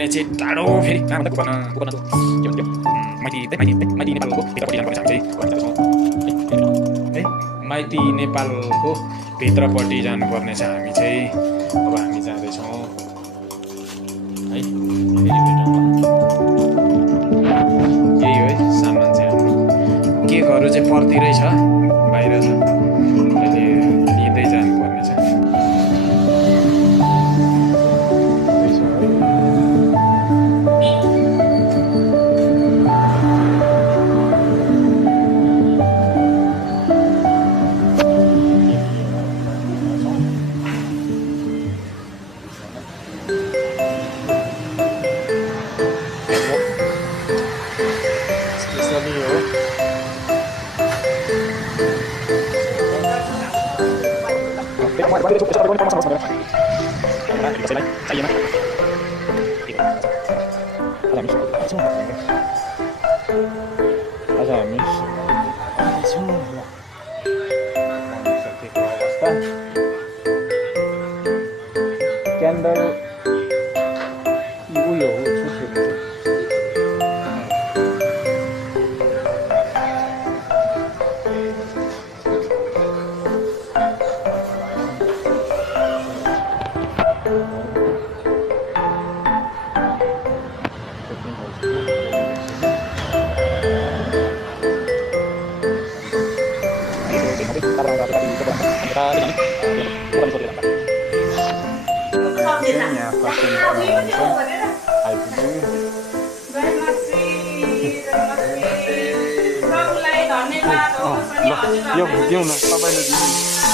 भने चाहिँ टाढो फेरि कहाँ भन्दा गोकर्ण गोकर्ण के भन्थ्यो माइती नेपालको भित्रपट्टि जानुपर्ने छ हामी चाहिँ है माइती नेपालको भित्रपट्टि जानुपर्ने छ हामी चाहिँ अब हामी जाँदैछौँ है फेरि भेटौँ यही हो है सामान चाहिँ हाम्रो केकहरू चाहिँ पर्तिरै छ बाहिर छ अहिले लिँदै जानुपर्ने छ क्यान्डल उयो हो यो दिउँ न तपाईँले दिनु